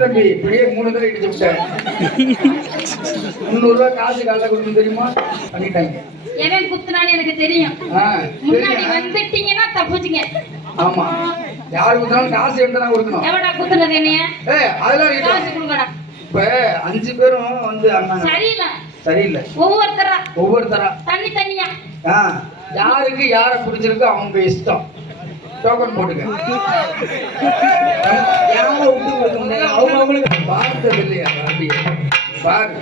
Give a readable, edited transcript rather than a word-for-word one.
தம்பி இப்படியே 3 தடவை இடிச்சு விட்டேன். 300 ரூபாய் காசு காலைல கொடுக்கணும் தெரியுமா? பண்ணிட்டாங்க. எவன் குத்துனான்னு எனக்கு தெரியும். முன்னாடி வந்துட்டீங்கன்னா தப்புச்சிங்க. ஆமா, யாரு குத்துனாலும் காசு எடுத்து தான் கொடுக்கணும். எவடா குத்துனது என்னைய? அதெல்லாம் காசு கொடுங்கடா. இப்ப 5 பேரும் வந்து சரியில்லை. ஒவ்வொருத்தரா தனியா யாருக்கு யாரை பிடிச்சிருக்கோ அவங்க இஷ்டம். டோக்கன் போட்டுக்க. யாரை விட்டு கொடுக்க முடியாது, அவங்க அவங்களுக்கு பார்த்தது இல்லையா? பாரு